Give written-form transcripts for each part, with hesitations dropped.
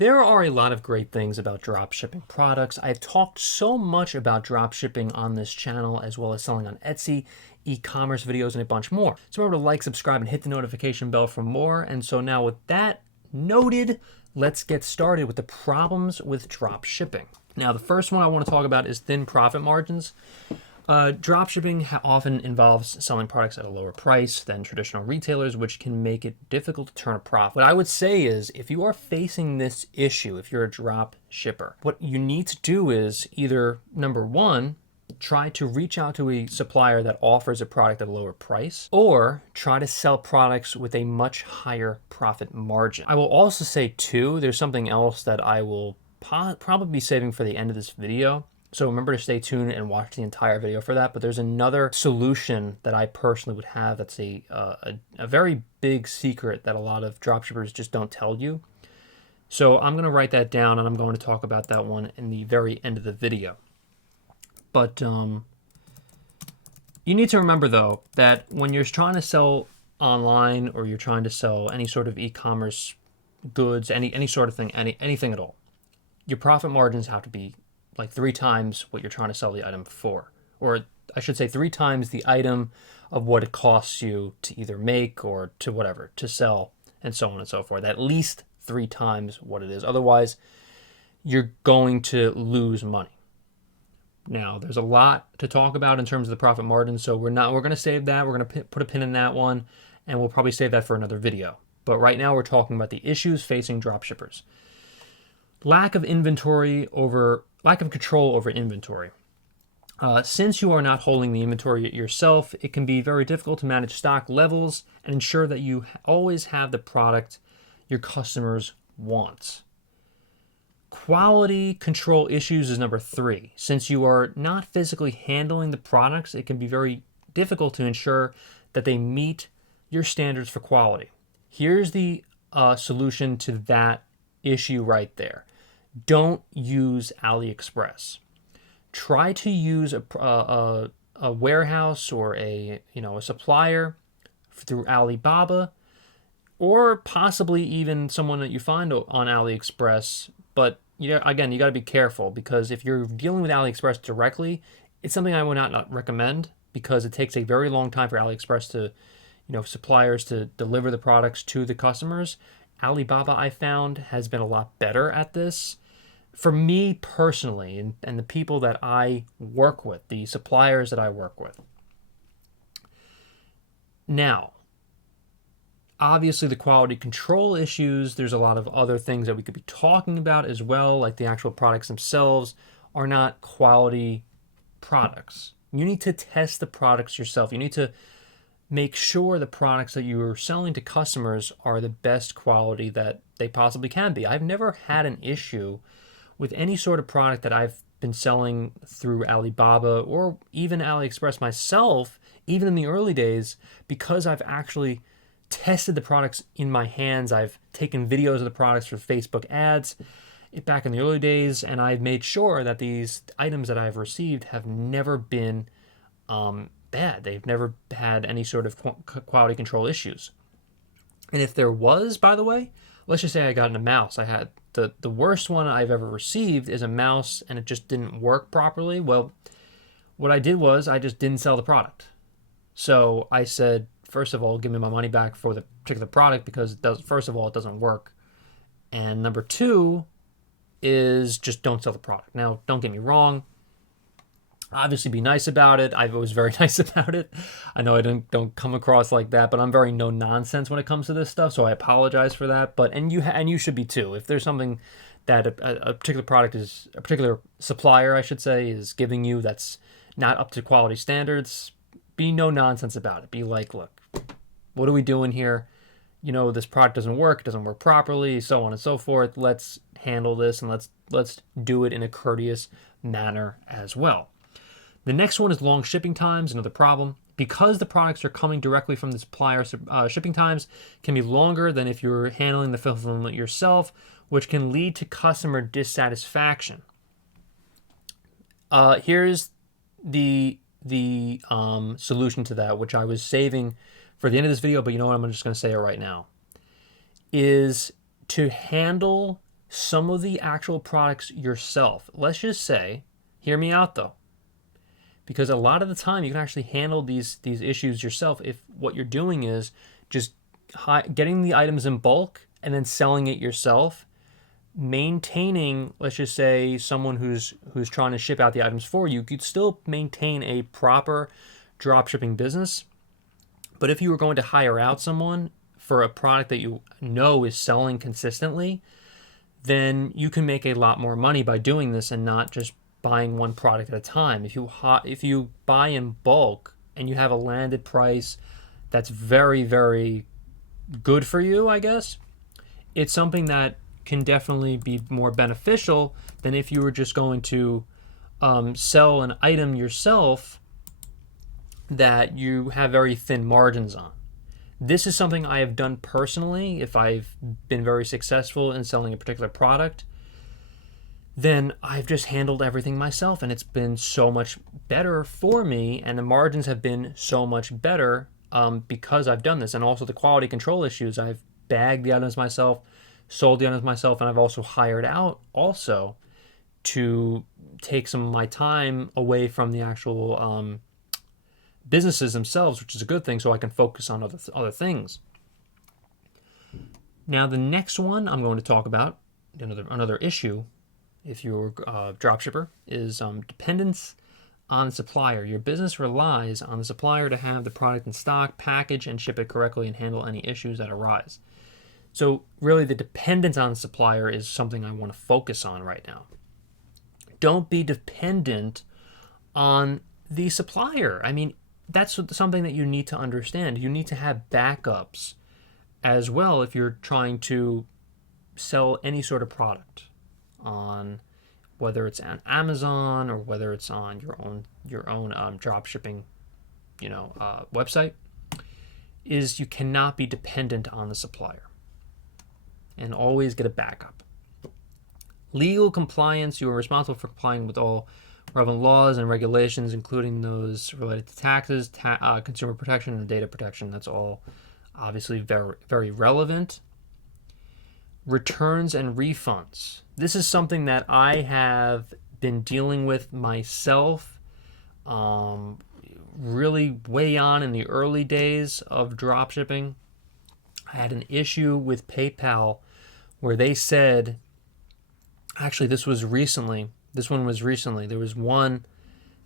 There are a lot of great things about dropshipping products. I've talked so much about dropshipping on this channel, as well as selling on Etsy, e-commerce videos, and a bunch more. So remember to like, subscribe, and hit the notification bell for more. And so now with that noted, let's get started with the problems with dropshipping. Now, the first one I want to talk about is thin profit margins. Dropshipping often involves selling products at a lower price than traditional retailers, which can make it difficult to turn a profit. What I would say is, if you are facing this issue, if you're a drop shipper, what you need to do is either, number one, try to reach out to a supplier that offers a product at a lower price, or try to sell products with a much higher profit margin. I will also say too, there's something else that I will probably be saving for the end of this video. So remember to stay tuned and watch the entire video for that. But there's another solution that I personally would have that's a very big secret that a lot of dropshippers just don't tell you. So I'm going to write that down, and I'm going to talk about that one in the very end of the video. But you need to remember, though, that when you're trying to sell online, or you're trying to sell any sort of e-commerce goods, any sort of thing, anything at all, your profit margins have to be like 3 times what you're trying to sell the item for. Or I should say 3 times the item of what it costs you to either make or to whatever, to sell, and so on and so forth. At least 3 times what it is. Otherwise, you're going to lose money. Now, there's a lot to talk about in terms of the profit margin, so we're going to save that. We're going to put a pin in that one, and we'll probably save that for another video. But right now, we're talking about the issues facing dropshippers. Lack of control over inventory. Since you are not holding the inventory yourself, it can be very difficult to manage stock levels and ensure that you always have the product your customers want. Quality control issues is number 3. Since you are not physically handling the products, it can be very difficult to ensure that they meet your standards for quality. Here's the solution to that issue right there. Don't use AliExpress. Try to use a warehouse or a supplier through Alibaba, or possibly even someone that you find on AliExpress. But again, you got to be careful, because if you're dealing with AliExpress directly, it's something I would not recommend, because it takes a very long time for AliExpress to, suppliers to deliver the products to the customers. Alibaba, I found, has been a lot better at this. For me personally, and the people that I work with, the suppliers that I work with. Now, obviously the quality control issues, there's a lot of other things that we could be talking about as well, like the actual products themselves are not quality products. You need to test the products yourself. You need to make sure the products that you're selling to customers are the best quality that they possibly can be. I've never had an issue with any sort of product that I've been selling through Alibaba or even AliExpress myself, even in the early days, because I've actually tested the products in my hands. I've taken videos of the products for Facebook ads back in the early days, and I've made sure that these items that I've received have never been bad. They've never had any sort of quality control issues. And if there was, by the way, let's just say I got a mouse. I had the worst one I've ever received is a mouse, and it just didn't work properly. Well, what I did was I just didn't sell the product. So I said, first of all, give me my money back for the particular product, because first of all, it doesn't work. And number 2 is just don't sell the product. Now, don't get me wrong. Obviously, be nice about it. I was very nice about it. I know I don't come across like that, but I'm very no nonsense when it comes to this stuff. So I apologize for that. But and you should be too. If there's something that a particular product is, a particular supplier, I should say, is giving you that's not up to quality standards, be no nonsense about it. Be like, look, what are we doing here? This product doesn't work. It doesn't work properly, so on and so forth. Let's handle this, and let's do it in a courteous manner as well. The next one is long shipping times, another problem. Because the products are coming directly from the supplier, shipping times can be longer than if you're handling the fulfillment yourself, which can lead to customer dissatisfaction. Here's the solution to that, which I was saving for the end of this video, but you know what, I'm just going to say it right now, is to handle some of the actual products yourself. Let's just say, hear me out though, because a lot of the time you can actually handle these issues yourself if what you're doing is just getting the items in bulk and then selling it yourself, maintaining, let's just say, someone who's trying to ship out the items for you. You could still maintain a proper dropshipping business. But if you were going to hire out someone for a product that you know is selling consistently, then you can make a lot more money by doing this and not just buying one product at a time. If you buy in bulk and you have a landed price that's very, very good for you, I guess, it's something that can definitely be more beneficial than if you were just going to sell an item yourself that you have very thin margins on. This is something I have done personally. If I've been very successful in selling a particular product, then I've just handled everything myself, and it's been so much better for me, and the margins have been so much better because I've done this. And also the quality control issues, I've bagged the items myself, sold the items myself, and I've also hired out also to take some of my time away from the actual businesses themselves, which is a good thing, so I can focus on other things. Now, the next one I'm going to talk about, another issue, if you're a dropshipper, is dependence on the supplier. Your business relies on the supplier to have the product in stock, package, and ship it correctly, and handle any issues that arise. So really, the dependence on the supplier is something I want to focus on right now. Don't be dependent on the supplier. I mean, that's something that you need to understand. You need to have backups as well if you're trying to sell any sort of product on, whether it's on Amazon or whether it's on your own drop shipping website, is you cannot be dependent on the supplier, and always get a backup. Legal compliance: you are responsible for complying with all relevant laws and regulations, including those related to taxes, consumer protection, and data protection. That's all obviously very, very relevant. Returns and refunds. This is something that I have been dealing with myself really way on in the early days of dropshipping. I had an issue with PayPal where they said, actually this one was recently. There was one,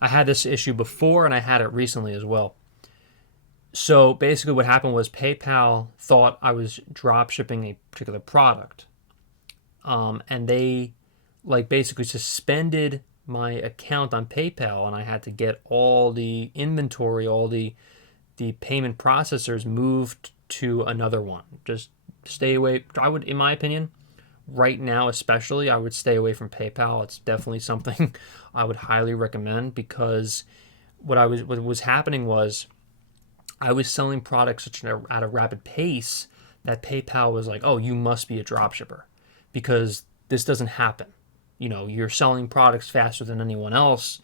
I had this issue before and I had it recently as well. So basically what happened was PayPal thought I was drop shipping a particular product. And they basically suspended my account on PayPal, and I had to get all the inventory, all the payment processors moved to another one. Just stay away. I would, in my opinion, right now especially, I would stay away from PayPal. It's definitely something I would highly recommend, because what was happening was I was selling products at a rapid pace that PayPal was like, oh, you must be a dropshipper, because this doesn't happen. You're selling products faster than anyone else,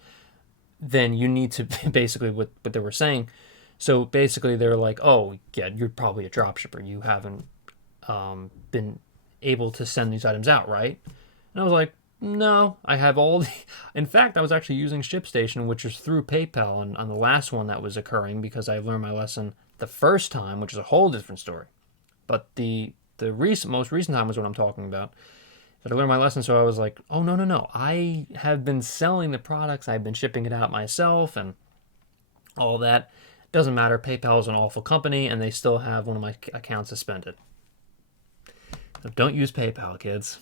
then you need to basically what they were saying. So basically they're like, oh, yeah, you're probably a dropshipper. You haven't been able to send these items out, right? And I was like, no, I have in fact, I was actually using ShipStation, which is through PayPal, on the last one that was occurring, because I learned my lesson the first time, which is a whole different story. But the most recent time was what I'm talking about. But I learned my lesson, so I was like, oh, no. I have been selling the products. I've been shipping it out myself and all that. Doesn't matter. PayPal is an awful company, and they still have one of my accounts suspended. So don't use PayPal, kids.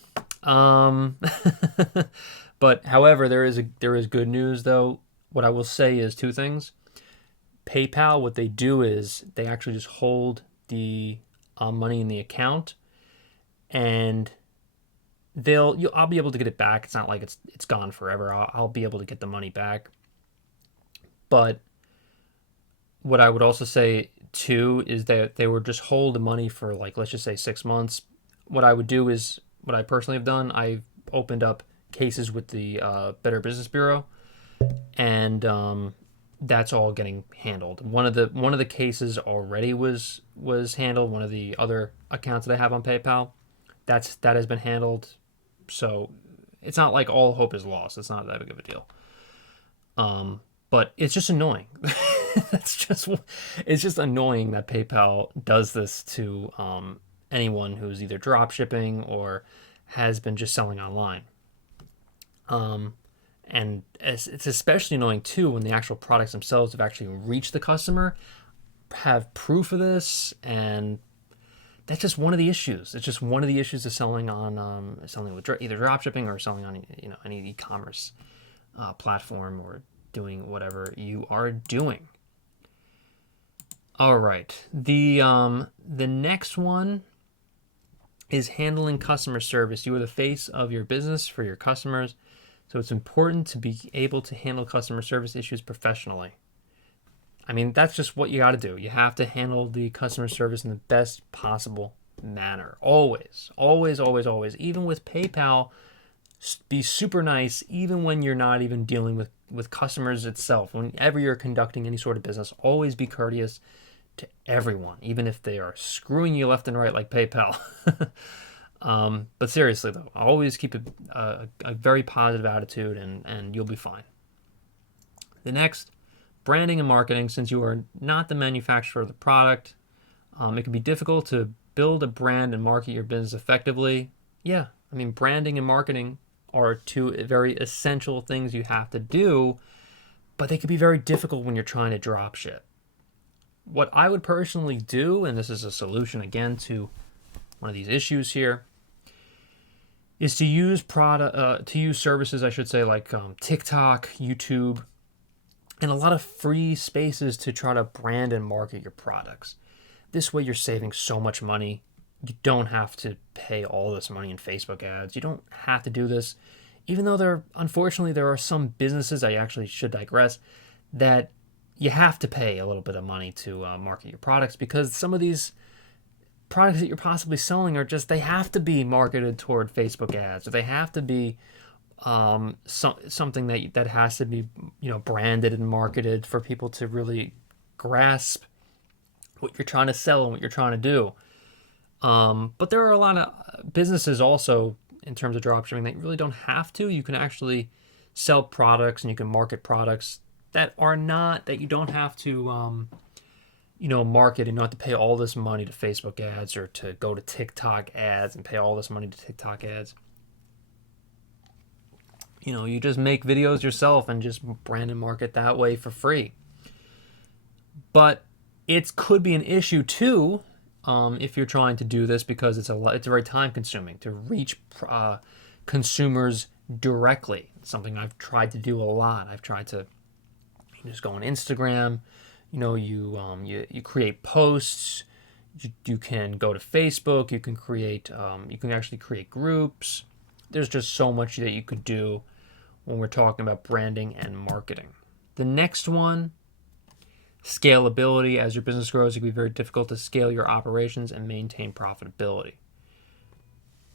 But however, there is good news, though. What I will say is two things. PayPal, what they do is they actually just hold the money in the account, and I'll be able to get it back. It's not like it's gone forever. I'll be able to get the money back. But what I would also say too is that they would just hold the money for, let's just say 6 months. What I would do is, what I personally have done, I've opened up cases with the Better Business Bureau, and that's all getting handled. One of the cases already was handled. One of the other accounts that I have on PayPal, that has been handled So it's not like all hope is lost. It's not that big of a deal. But it's just annoying. It's just annoying that PayPal does this to anyone who's either drop shipping or has been just selling online. And it's especially annoying too when the actual products themselves have actually reached the customer, have proof of this, and that's just one of the issues. It's just one of the issues of selling on selling with either dropshipping or selling on any e-commerce platform or doing whatever you are doing. All right, the next one is handling customer service. You are the face of your business for your customers, so it's important to be able to handle customer service issues professionally. I mean, that's just what you got to do. You have to handle the customer service in the best possible manner. Always, always, always, always. Even with PayPal, be super nice, even when you're not even dealing with customers itself. Whenever you're conducting any sort of business, always be courteous to everyone, even if they are screwing you left and right like PayPal. But seriously, though, always keep a very positive attitude and you'll be fine. The next, branding and marketing. Since you are not the manufacturer of the product, it can be difficult to build a brand and market your business effectively. Yeah, I mean, branding and marketing are two very essential things you have to do, but they can be very difficult when you're trying to drop ship. What I would personally do, and this is a solution again to one of these issues here, is to use services, I should say, like TikTok, YouTube, and a lot of free spaces to try to brand and market your products. This way you're saving so much money. You don't have to pay all this money in Facebook ads. You don't have to do this. Even though unfortunately, there are some businesses, I actually should digress, that you have to pay a little bit of money to market your products, because some of these products that you're possibly selling they have to be marketed toward Facebook ads, or they have to be something that has to be branded and marketed for people to really grasp what you're trying to sell and what you're trying to do. But there are a lot of businesses also in terms of dropshipping that you really don't have to. You can actually sell products and you can market products that you don't have to market and not have to pay all this money to Facebook ads or to go to TikTok ads and pay all this money to TikTok ads. You just make videos yourself and just brand and market that way for free. But it could be an issue too if you're trying to do this, because it's very time consuming to reach consumers directly. It's something I've tried to do a lot. I've tried to just go on Instagram. You create posts. You can go to Facebook. You can actually create groups. There's just so much that you could do when we're talking about branding and marketing. The next one, scalability. As your business grows, it can be very difficult to scale your operations and maintain profitability.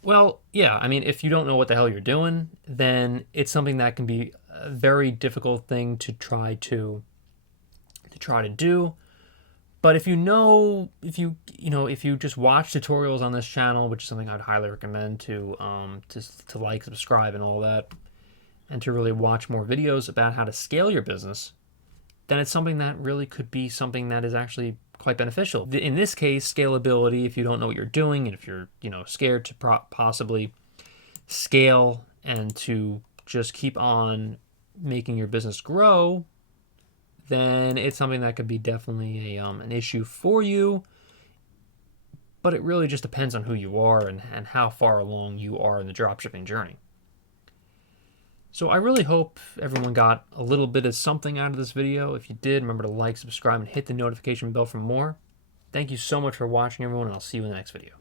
Well, yeah, I mean, if you don't know what the hell you're doing, then it's something that can be a very difficult thing to try to do. But if you just watch tutorials on this channel, which is something I'd highly recommend to like, subscribe, and all that, and to really watch more videos about how to scale your business, then it's something that really could be something that is actually quite beneficial. In this case, scalability, if you don't know what you're doing and if you're scared to possibly scale and to just keep on making your business grow, then it's something that could be definitely an issue for you. But it really just depends on who you are and how far along you are in the dropshipping journey. So I really hope everyone got a little bit of something out of this video. If you did, remember to like, subscribe, and hit the notification bell for more. Thank you so much for watching, everyone, and I'll see you in the next video.